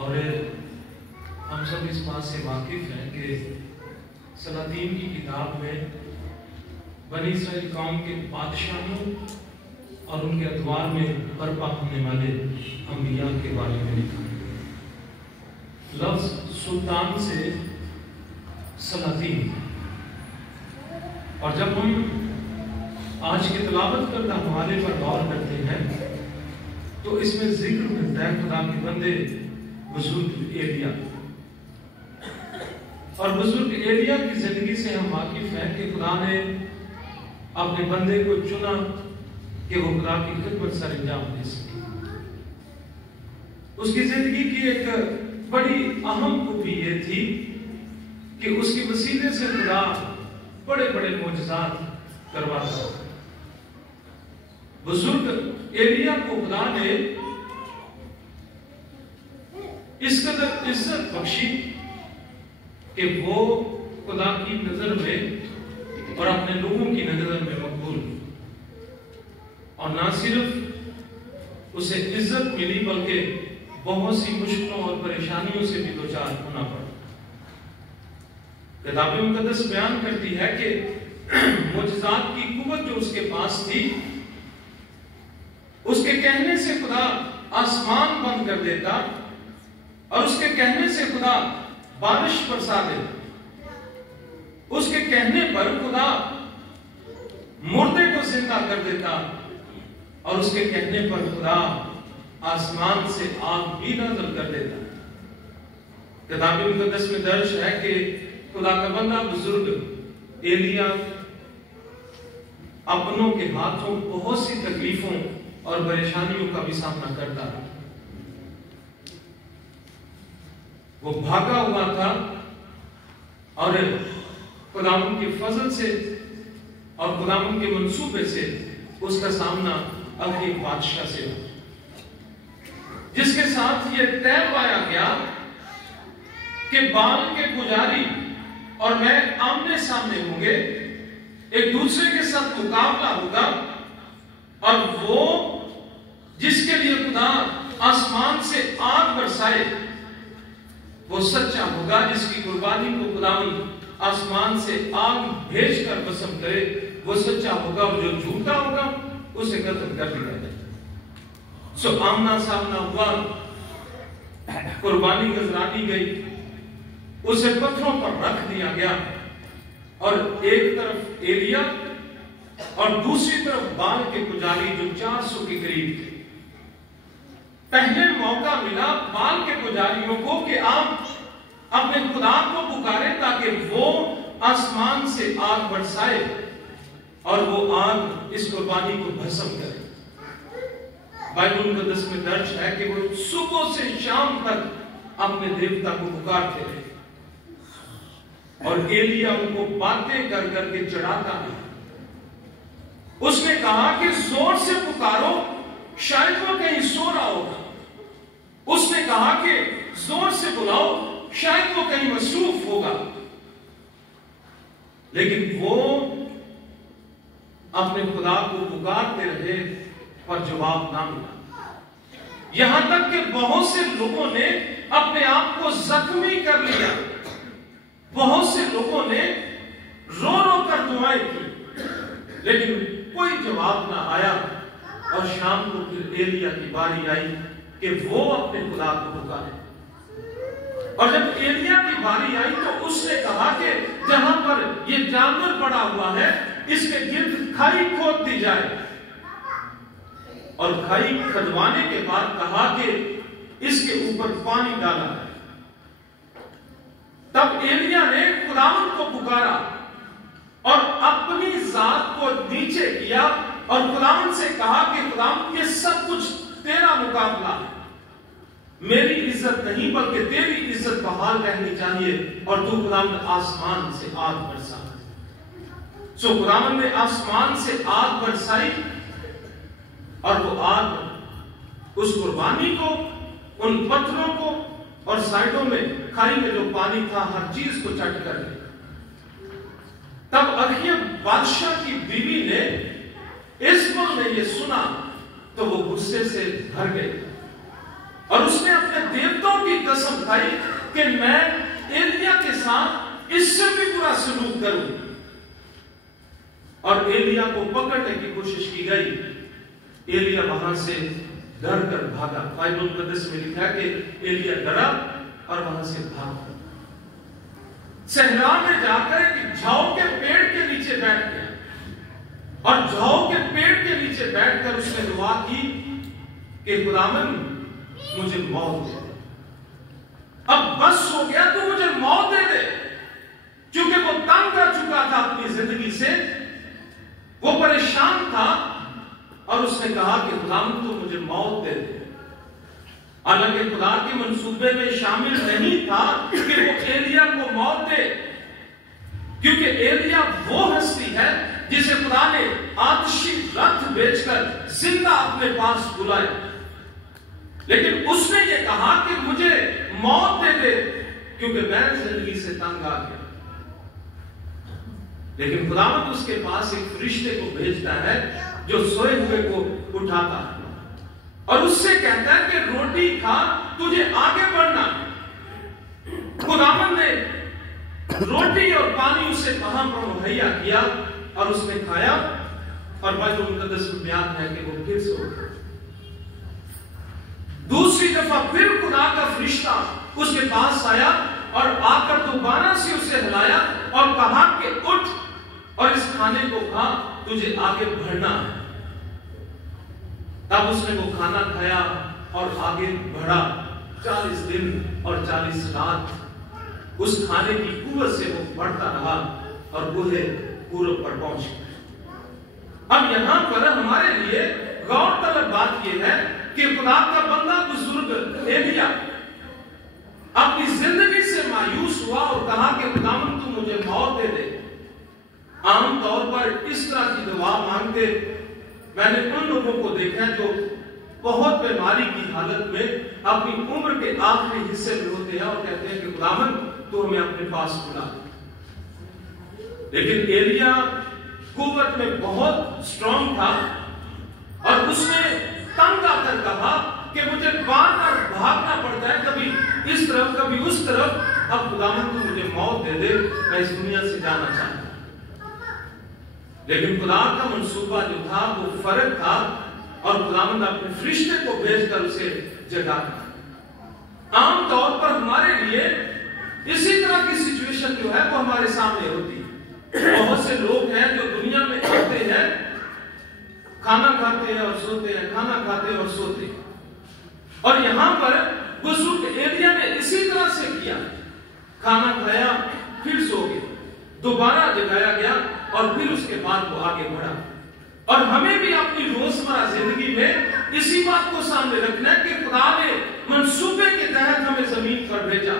اور ہم سب اس بات سے واقف ہیں کہ سلاطین کی کتاب میں بنی اسرائیل قوم کے بادشاہوں اور ان کے ادوار میں برپا ہونے والے انبیاء کے بارے میں لکھا ہے۔ لفظ سلطان سے سلاطین، اور جب ہم آج کے تلاوت کردہ حوالے پر غور کرتے ہیں تو اس میں ذکر ملتا ہے خدا کے بندے بزرگ ایلیا، اور بزرگ ایلیا کی زندگی سے ہم واقف ہیں کہ خدا نے اپنے بندے کو چنا کہ وہ خدا کی خدمت سر انجام دے سکے۔ اس کی زندگی کی ایک بڑی اہم خوبی یہ تھی کہ اس کے وسیلے سے خدا بڑے بڑے معجزات کرواتا۔ بزرگ ایلیا کو خدا نے اس قدر عزت بخشی کہ وہ خدا کی نظر میں اور اپنے لوگوں کی نظر میں مقبول، اور نہ صرف اسے عزت ملی بلکہ بہت سی مشکلوں اور پریشانیوں سے بھی دوچار ہونا پڑا۔ کتاب مقدس بیان کرتی ہے کہ معجزات کی قوت جو اس کے پاس تھی، اس کے کہنے سے خدا آسمان بند کر دیتا اور اس کے کہنے سے خدا بارش برسا دیتا، اس کے کہنے پر خدا مردے کو زندہ کر دیتا، اور اس کے کہنے پر خدا آسمان سے آگ بھی نازل کر دیتا۔ کتاب مقدس میں درج ہے کہ خدا کا بندہ بزرگ ایلیا اپنوں کے ہاتھوں بہت سی تکلیفوں اور پریشانیوں کا بھی سامنا کرتا ہے۔ وہ بھاگا ہوا تھا اور خداوند کے فضل سے اور خداوند کے منصوبے سے اس کا سامنا اگلی بادشاہ سے ہوا، جس کے ساتھ یہ طے پایا گیا کہ بال کے پجاری اور میں آمنے سامنے ہوں گے، ایک دوسرے کے ساتھ مقابلہ ہوگا، اور وہ جس کے لیے خدا آسمان سے آگ برسائے وہ سچا ہوگا، جس کی قربانی کو خداوند آسمان سے آگ بھیج کر قسم کرے وہ سچا ہوگا، اور جو جھوٹا ہوگا اسے قتل کر دیا جائے۔ سو آمنا سامنا ہوا، قربانی گزرانی گئی، اسے پتھروں پر رکھ دیا گیا، اور ایک طرف ایلیا اور دوسری طرف بال کے پجاری جو 400 کے قریب تھے۔ پہلے موقع ملا بال کے پجاریوں کو کہ آپ اپنے خدا کو پکاریں تاکہ وہ آسمان سے آگ برسائے اور وہ آگ اس قربانی کو بھسم کرے۔ بائبل مقدس میں درج ہے کہ وہ صبح سے شام تک اپنے دیوتا کو پکارتے رہے، اور ایلیا ان کو باتیں کر کر کے چڑھاتا ہے۔ اس نے کہا کہ زور سے پکارو، شاید وہ کہیں سو رہا ہوگا۔ اس نے کہا کہ زور سے بلاؤ، شاید وہ کہیں مصروف ہوگا۔ لیکن وہ اپنے خدا کو پکارتے رہے اور جواب نہ ملا، یہاں تک کہ بہت سے لوگوں نے اپنے آپ کو زخمی کر لیا، بہت سے لوگوں نے رو رو کر دعائیں کی، لیکن کوئی جواب نہ آیا۔ اور شام کو پھر ایلیا کی باری آئی کہ وہ اپنے خدا کو پکارے، اور جب ایلیا کی باری آئی تو اس نے کہا کہ جہاں پر یہ جانور پڑا ہوا ہے اس کے گرد کھائی کھود دی جائے، اور کھائی کھدوانے کے بعد کہا کہ اس کے اوپر پانی ڈالا ہے۔ تب ایلیا نے خداوند کو پکارا اور اپنی ذات کو نیچے کیا اور خداوند سے کہا کہ خداوند یہ سب کچھ تیرا مقابلہ ہے، میری عزت نہیں بلکہ تیری عزت بحال رہنی چاہیے، اور تو خداوند آسمان سے آگ برسا۔ سو خداوند نے آسمان سے آگ برسائی، اور وہ آگ اس قربانی کو، ان پتھروں کو اور سائڈوں میں کھائی میں جو پانی تھا ہر چیز کو چٹ کر لیا۔ تب اخیب بادشاہ کی بیوی نے اس نے یہ سنا تو وہ غصے سے بھر گئی، اور اس نے अपने देवताओं की कसम खाई कि मैं एलिया के साथ इससे भी बुरा सलूक करूं। और एलिया को पकड़ने की कोशिश की गई। एलिया वहां से डर कर भागा। बाइबल मुकद्दस में लिखा है कि एलिया डरा और वहां से भागा। सहरा में जाकर एक झाऊ के पेड़ के नीचे बैठ गया और झाऊ के पेड़ के नीचे बैठकर उसने दुआ की कि खुदावंद मुझे मौत दे दे। अब बस हो गया, तू मुझे मौत दे दे। क्योंकि वो तंग कर चुका था अपनी जिंदगी से, वो परेशान था और उसने कहा कि खुदावंद तू मुझे मौत दे दे। हालांकि खुदा के मंसूबे में शामिल नहीं था कि वो एलिया को मौत दे, क्योंकि एलिया वो हस्ती है जिसे खुदा ने आतिशी रथ भेजकर जिंदा अपने पास बुलाया। लेकिन उसने ये कहा कि मुझे मौत दे दे क्योंकि मैं जिंदगी से तंग आ गया। लेकिन खुदावंद उसके पास एक फरिश्ते को भेजता है जो सोए हुए को उठाता है और उससे कहता है कि रोटी खा, तुझे आगे बढ़ना। खुदावंद ने रोटी और पानी उसे वहां पर मुहैया किया और उसने खाया और बाइबल मुकद्दस में बयान है कि वो फिर सो गया। दूसरी दफा फिर खुदा का फरिश्ता उसके पास आया और आकर दोबारा से उसे हिलाया और कहा कि उठ और इस खाने को खा, तुझे आगे बढ़ना है। तब उसने वो खाना खाया और आगे बढ़ा। 40 दिन और 40 रात उस खाने की कुव्वत से वो बढ़ता रहा और बूढ़े पूर्व पर पहुंच गया। अब यहां पर हमारे लिए गौरतलब बात यह है कि खुदा का बंदा बुजुर्ग एलिया अपनी जिंदगी से मायूस हुआ और कहा कि खुदावंद तू मुझे मौत दे दे। आमतौर पर इस तरह की दुआ मांगते मैंने उन लोगों को देखा जो बहुत बीमारी की हालत में अपनी उम्र के आखिरी हिस्से में होते हैं और कहते हैं कि खुदावंद तू हमें अपने पास बुला। लेकिन एलिया कुव्वत में बहुत स्ट्रांग था और उसने तंग आकर कहा कि मुझे बार बार भागना पड़ता है, कभी इस तरफ कभी उस तरफ। अब खुदावंद तू मुझे मौत दे दे, मैं इस दुनिया से जाना चाहता। लेकिन खुदा का मंसूबा जो था वो फर्क था और खुदावंद अपने फरिश्ते को भेजकर उसे जगाता। आमतौर पर हमारे लिए इसी तरह की सिचुएशन जो है वो हमारे सामने होती है। बहुत से लोग हैं जो दुनिया में आते हैं, खाना खाते हैं और सोते हैं, खाना खाते हैं और सोते हैं। और यहां पर बुजुर्ग एलिया ने इसी तरह से किया। खाना खाया, फिर सो गए, दोबारा जगाया गया और फिर उसके बाद वो आगे बढ़ा। और हमें भी अपनी रोजमर्रा जिंदगी में इसी बात को सामने रखना है कि खुदा ने मंसूबे के तहत हमें जमीन पर भेजा।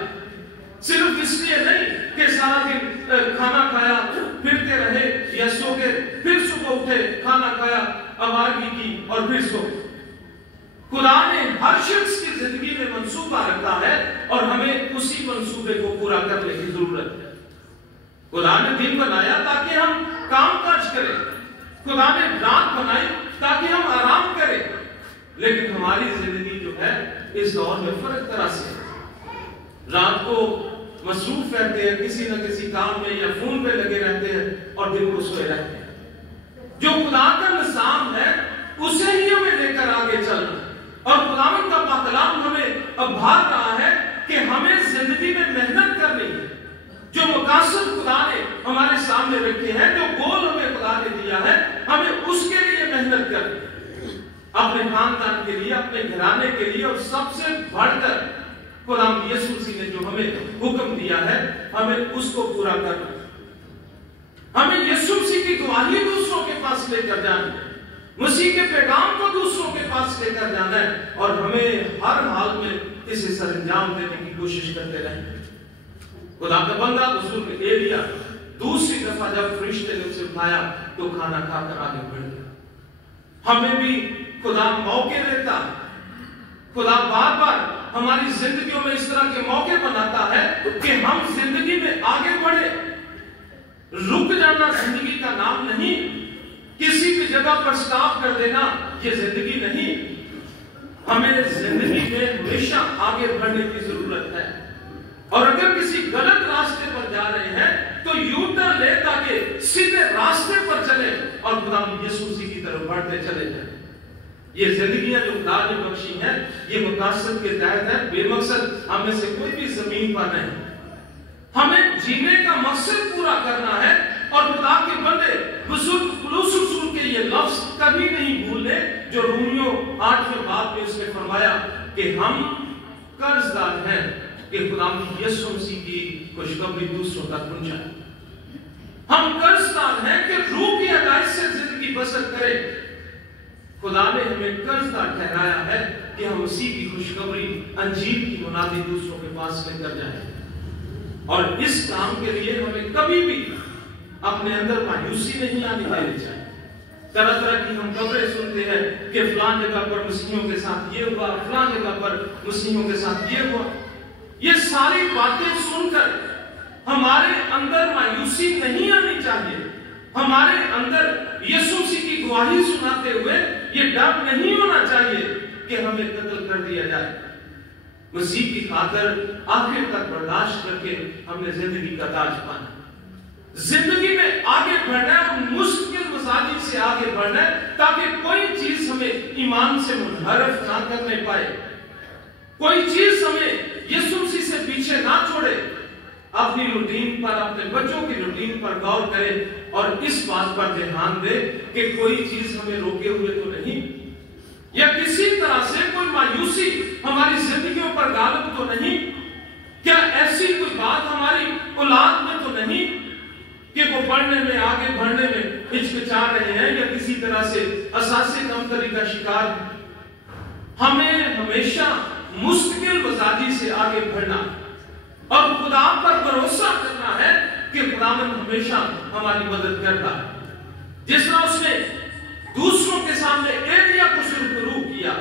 सिर्फ इसलिए नहीं कि सारा दिन खाना खाया, फिरते रहे या सो गए, फिर सुबह उठे, खाना खाया, आवारगी की और फिर सो गए। खुदा ने हर शख्स की जिंदगी में मंसूबा रखा है और हमें उसी मंसूबे को पूरा करने की जरूरत है। खुदा ने दिन बनाया ताकि हम काम काज करें, खुदा ने रात बनाई ताकि हम आराम करें। लेकिन हमारी जिंदगी जो है इस दौर में फर्क तरह से, रात को मसरूफ रहते हैं किसी न किसी काम में या फोन पे लगे रहते हैं और दिन को सोए रहते हैं। जो खुदा का निज़ाम है उसे ही हमें लेकर आगे चलना। और खुदावंद का पाकलाम हमें अब भाग रहा है कि हमें जिंदगी में मेहनत करनी है। जो मकासद खुदा ने हमारे सामने रखे हैं, जो गोल हमें खुदा ने दिया है, हमें उसके लिए मेहनत करनी, अपने खानदान के लिए, अपने घराने के लिए, और सबसे बढ़कर खुदा यीशु मसीह ने जो हमें हुक्म दिया है हमें उसको पूरा करना। हमें यीशु मसीह की गवाही दूसरों के पास लेकर जाना है, मसीह के पैगाम को दूसरों के पास लेकर जाना है और हमें हर हाल में इसे सरंजाम देने की कोशिश करते रहें। खुदा का बंदा बुजुर्ग एलिया दूसरी दफा जब फरिश्ते ने उसे उठाया तो खाना खाकर आगे बढ़ गया। हमें भी खुदा मौके देता, खुदा बार बार हमारी जिंदगियों में इस तरह के मौके बनाता है कि हम जिंदगी में आगे बढ़े। रुक जाना जिंदगी का नाम नहीं, किसी भी जगह पर स्टॉप कर देना ये जिंदगी नहीं। हमें जिंदगी में हमेशा आगे बढ़ने की जरूरत है। और अगर किसी गलत रास्ते पर जा रहे हैं तो यू टर्न ले ताकि सीधे रास्ते पर चले और खुदा यीशु मसीह की तरफ बढ़ते चले जाएं। ये जिंदगियां जो खुदा ने बख्शी हैं ये मकसद के तहत है, बेमकसद हम में से कोई भी जमीन पर नहीं। हमें जीने का मकसद पूरा करना है और खुदा के बंदे बुजुर्ग पौलुस रसूल के ये लफ्ज कभी नहीं भूलने जो रोमियो 8वें बाब में उसने फरमाया कि हम कर्जदार हैं कि खुदा यीशु मसीह की खुशखबरी दूसरों तक पहुंचाए। हम कर्जदार हैं कि रूह की अदायगी से जिंदगी बसर करें। खुदा ने हमें कर्जदार ठहराया है कि हम मसीह की खुशखबरी अंजील की मुनादी दूसरों के पास लेकर जाएं। और इस काम के लिए हमें कभी भी अपने अंदर मायूसी नहीं आनी देनी चाहिए। तरह तरह की हम खबरें सुनते हैं कि फलां जगह पर मुस्लिमों के साथ ये हुआ, फलां जगह पर मुस्लिमों के साथ ये हुआ। ये सारी बातें सुनकर हमारे अंदर मायूसी नहीं आनी चाहिए। हमारे अंदर यीशु मसीह की गवाही सुनाते हुए ये डर नहीं होना चाहिए कि हमें कत्ल कर दिया जाए। मसीह की खातिर आखिर तक बर्दाश्त करके हमने जिंदगी का ताज पाना। जिंदगी में आगे बढ़ना है, मुश्किल मसाजिद से आगे बढ़ना है ताकि कोई चीज हमें ईमान से मुनहरफ ना करने पाए, कोई चीज हमें यीशु मसीह से पीछे ना छोड़े। अपनी रूटीन पर, अपने बच्चों की रूटीन पर गौर करें और इस बात पर ध्यान दें कि कोई चीज हमें रोके हुए तो नहीं, या किसी तरह से कोई मायूसी हमारी जिंदगियों पर गालिब तो नहीं। क्या ऐसी कोई बात हमारी औलाद में तो नहीं कि वो पढ़ने में, आगे बढ़ने में हिचकिचा रहे हैं या किसी तरह से असासी कमतरी का शिकार। हमें हमेशा मुश्किल मजाजी से आगे बढ़ना और खुदा पर भरोसा करना है कि खुदावंद हमेशा हमारी मदद करता है। जिस तरह उसने दूसरों के सामने एलिया को शुरू किया,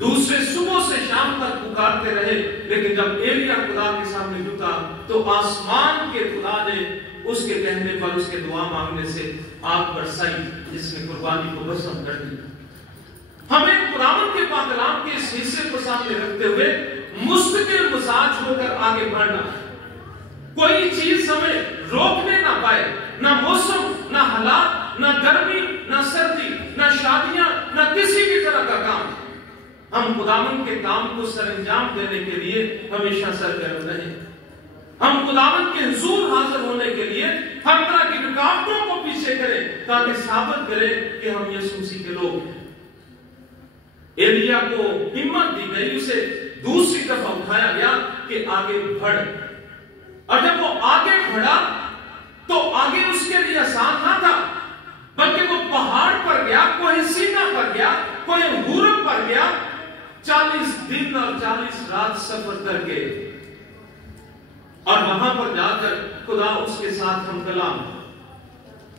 दूसरे सुबह से शाम तक पुकारते रहे, लेकिन जब एलिया खुदा के सामने झुका तो आसमान के खुदा ने उसके कहने पर, उसके दुआ मांगने से आग बरसाई जिसने कुर्बानी को भस्म कर दिया। हमें खुदावंद के पाकलाम के इस हिस्से को सामने रखते हुए मुस्तकिल मसाज होकर आगे बढ़ना। कोई चीज हमें रोकने ना पाए, ना मौसम, ना हालात, ना गर्मी, ना सर्दी, ना शादियां, ना किसी भी तरह का काम। हम खुदावंद के काम को सरंजाम देने के लिए हमेशा सरगर्म रहे। हम खुदावंद के हुजूर हाजिर होने के लिए हर तरह की रुकावटों को पीछे करें ताकि साबित करें कि हम यीशु मसीह के लोग हैं। एलिया को हिम्मत दी गई, उसे दूसरी दफा उठाया गया कि आगे बढ़। और जब वो आगे बढ़ा तो आगे उसके लिए आसान ना था, बल्कि वो पहाड़ पर गया, कोई सीना पर गया, कोई हुरब पर गया। 40 दिन और 40 रात सफर करके और वहां पर जाकर खुदा उसके साथ हम कलाम।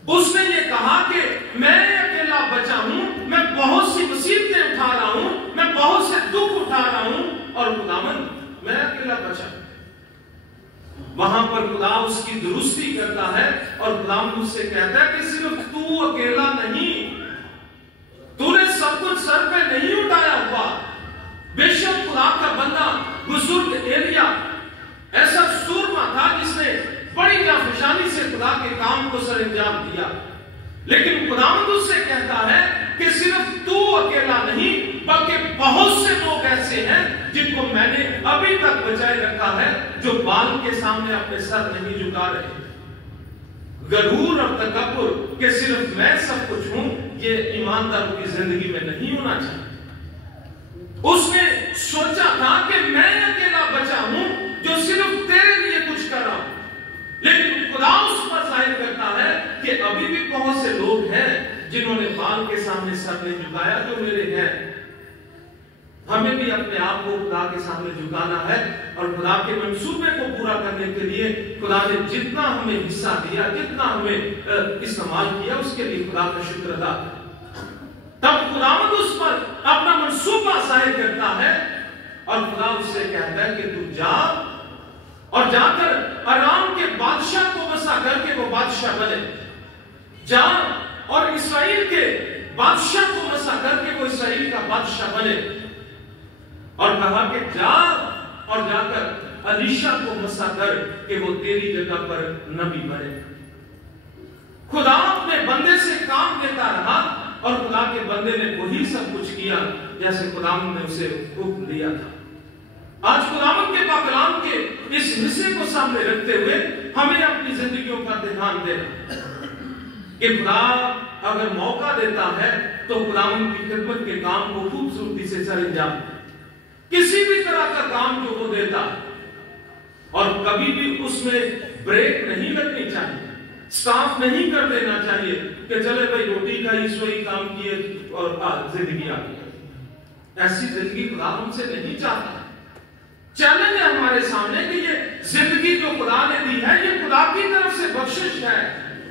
उसने ये कहा कि मैं अकेला बचा हूं, मैं बहुत सी मुसीबतें उठा रहा हूं, मैं बहुत से दुख उठा रहा हूं और खुदावंद मैं अकेला बचा। वहां पर खुदा उसकी दुरुस्ती करता है और खुदावंद उससे कहता है कि सिर्फ तू अकेला नहीं, तूने सब कुछ सर पे नहीं उठाया हुआ। बेशक खुदा का बंदा बुजुर्ग एलिया ऐसा सूरमा था जिसने बड़ी जाफशानी से खुदा के काम को सरंजाम दिया, लेकिन खुदावंद उससे कहता है कि सिर्फ तू अकेला नहीं, बल्कि बहुत से लोग ऐसे हैं जिनको मैंने अभी तक बचाए रखा है, जो बाल के सामने अपने सर नहीं झुका रहे। गरूर और तकब्बुर कि सिर्फ मैं सब कुछ हूं, ये ईमानदारों की जिंदगी में नहीं होना चाहिए। उसने सोचा था कि मैं अकेला बचा हूं जो सिर्फ तेरे लिए कुछ कर रहा हूं, लेकिन खुदा उस पर जाहिर करता है कि अभी भी बहुत से लोग हैं जिन्होंने बाल के सामने सर नहीं झुकाया जो मेरे हैं। हमें भी अपने आप को खुदा के सामने झुकाना है और खुदा के मंसूबे को पूरा करने के लिए खुदा ने जितना हमें हिस्सा दिया, जितना हमें इस्तेमाल किया, उसके लिए खुदा का शुक्र अदा। तब खुदावंद उस पर अपना मंसूबा जाहिर करता है और खुदा उससे कहता है कि तू जा और जाकर अराम के बादशाह को बसा करके वो बादशाह बने। जा और इस्राएल के बादशाह को बसा करके वो इस्राएल का बादशाह बने। اور کہا کہ جا اور جا کر الیشا کو مسا کر کہ وہ تیری جگہ پر نبی بنے۔ خدا اپنے بندے سے کام لیتا رہا اور خدا کے بندے نے وہی سب کچھ کیا جیسے خداوند نے اسے حکم دیا تھا۔ آج خداوند کے پاک کلام کے اس حصے کو سامنے رکھتے ہوئے ہمیں اپنی زندگیوں کا دھیان دینا کہ خدا اگر موقع دیتا ہے تو خداوند کی خدمت کے کام کو خوبصورتی سے سر انجام کسی بھی طرح کا کام جو وہ دیتا اور کبھی بھی اس میں بریک نہیں لگنی چاہیے، سٹاف نہیں کر دینا چاہیے کہ چلے بھائی روٹی کھائی سوئی کام کیے اور زندگی آ گئی۔ ایسی زندگی خدا ہم سے نہیں چاہتا۔ چیلنج ہے ہمارے سامنے کہ یہ زندگی جو خدا نے دی ہے یہ خدا کی طرف سے بخشش ہے،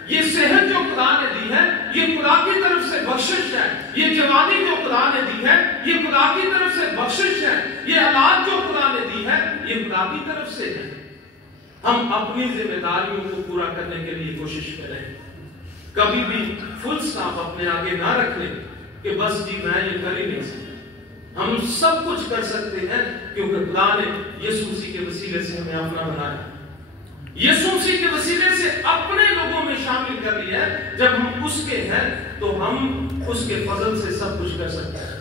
یہ صحت جو خدا نے دی ہے یہ خدا کی طرف سے بخشش ہے، یہ جوانی جو خدا نے دی ہے یہ خدا کی طرف سے بخشش ہے، یہ اولاد جو خدا نے دی ہے یہ خدا کی طرف سے ہے۔ ہم اپنی ذمہ داریوں کو پورا کرنے کے لیے کوشش کریں، کبھی بھی فل سٹاپ اپنے آگے نہ رکھ لیں کہ بس جی میں یہ کر ہی نہیں سکتا۔ ہم سب کچھ کر سکتے ہیں کیونکہ خدا نے یسوع مسیح کے وسیلے سے ہمیں اپنا بنایا، یسوع مسیح کے وسیلے سے اپنے لوگوں میں شامل کر لیا ہے۔ جب ہم اس کے ہیں تو ہم اس کے فضل سے سب کچھ کر سکتے ہیں،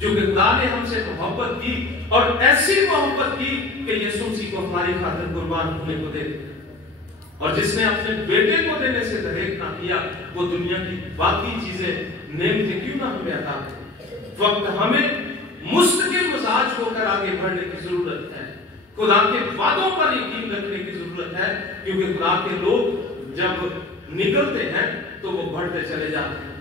جو کہ خدا نے ہم سے محبت کی اور ایسی محبت کی کہ یسوع مسیح کو ہماری خاطر قربان ہونے کو دے دیا، اور جس نے اپنے بیٹے کو دینے سے دریغ نہ کیا وہ دنیا کی باقی چیزیں نعمتیں کیوں نہ ہمیں عطا کرے۔ وقت ہمیں مستقل مزاج ہو کر آگے بڑھنے کی ضرورت ہے، خدا کے وعدوں پر یقین رکھنے کی ضرورت ہے، کیونکہ خدا کے لوگ جب نکلتے ہیں تو وہ بڑھتے چلے جاتے ہیں۔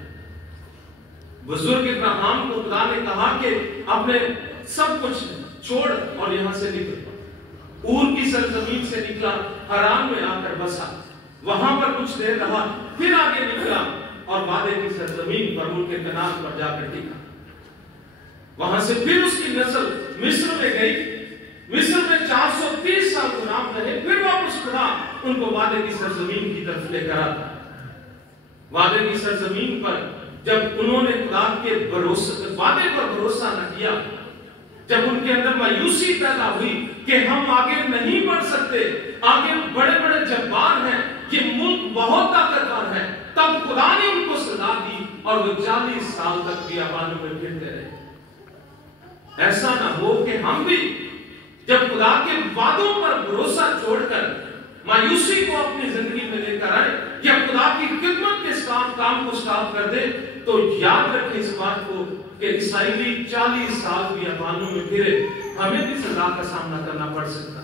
بزرگ ابراہیم کو خدا نے کہا کہ اپنے سب کچھ چھوڑ اور یہاں سے نکل، اور کی سرزمین سے نکلا، حران میں آ کر بسا، وہاں پر کچھ دیر رہا، پھر آگے نکلا اور وعدے کی سرزمین پر ملک کنعان پر جا کر ٹکا۔ وہاں سے پھر اس کی نسل مصر میں گئی، مصر میں 430 سال غلام رہے، پھر واپس خدا ان کو وعدے کی سرزمین کی طرف لے کر آتا۔ وعدے کی سرزمین پر جب انہوں نے خدا کے وعدے پر بھروسہ نہ کیا، جب ان کے اندر مایوسی پیدا ہوئی کہ ہم آگے نہیں بڑھ سکتے، آگے بڑے بڑے جبار ہیں، یہ ملک بہت طاقتور ہے، تب خدا نے ان کو سزا دی اور وہ 40 سال تک بیابانوں میں پھرتے رہے۔ ایسا نہ ہو کہ ہم بھی جب خدا کے وعدوں پر بھروسہ چھوڑ کر مایوسی کو اپنی زندگی میں لے کر آئے یا خدا کی خدمت کے کام کو سٹاپ کر دے، تو یاد رکھیں اس بات کو کہ اسرائیلی 40 سال بیابانوں میں پھرے، ہمیں بھی سزا کا سامنا کرنا پڑ سکتا۔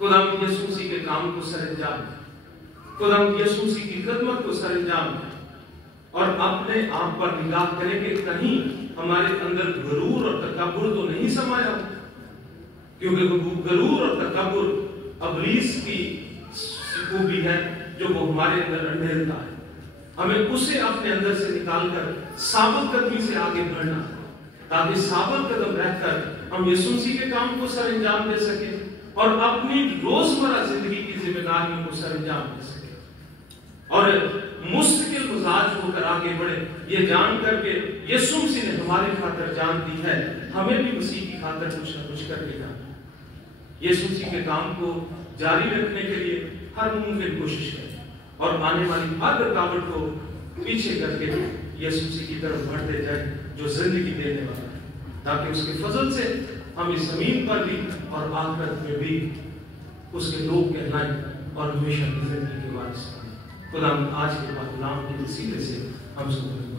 خدا یسوع مسیح کے کام کو سر انجام دیں، خدا یسوع مسیح کی خدمت کو سر انجام دیں، اور اپنے آپ پر نگاہ کریں کہ کہیں ہمارے اندر غرور اور تکبر تو نہیں سمایا ہو، کیونکہ غرور اور تکبر ابلیس کی خوبی ہے جو وہ ہمارے اندر انڈھیرتا ہے۔ ہمیں اسے اپنے اندر سے نکال کر ثابت قدمی سے آگے بڑھنا، تاکہ ثابت قدم رہ کر ہم یسوع مسیح کے کام کو سر انجام دے سکیں اور اپنی روزمرہ زندگی کی ذمہ داریوں کو سر انجام دے سکیں، اور مستقل مزاج ہو کر آگے بڑھے، یہ جان کر کے یسوع مسیح نے ہماری خاطر جان دی ہے، ہمیں بھی مسیح کی خاطر کچھ نہ کچھ کر کے جانا۔ یسوع مسیح کے کام کو جاری رکھنے کے لیے ہر ممکن کوشش کریں اور آنے والی ہر رکاوٹ کو پیچھے کر کے یسوع مسیح کی طرف بڑھتے جائیں جو زندگی دینے والا ہے، تاکہ اس کے فضل سے ہم اس زمین پر بھی اور آخرت میں بھی اس کے لوگ کہلائیں اور ہمیشہ کی زندگی کے وارث بنیں۔ خدا آج کے پاک کلام کے وسیلے سے ہم سب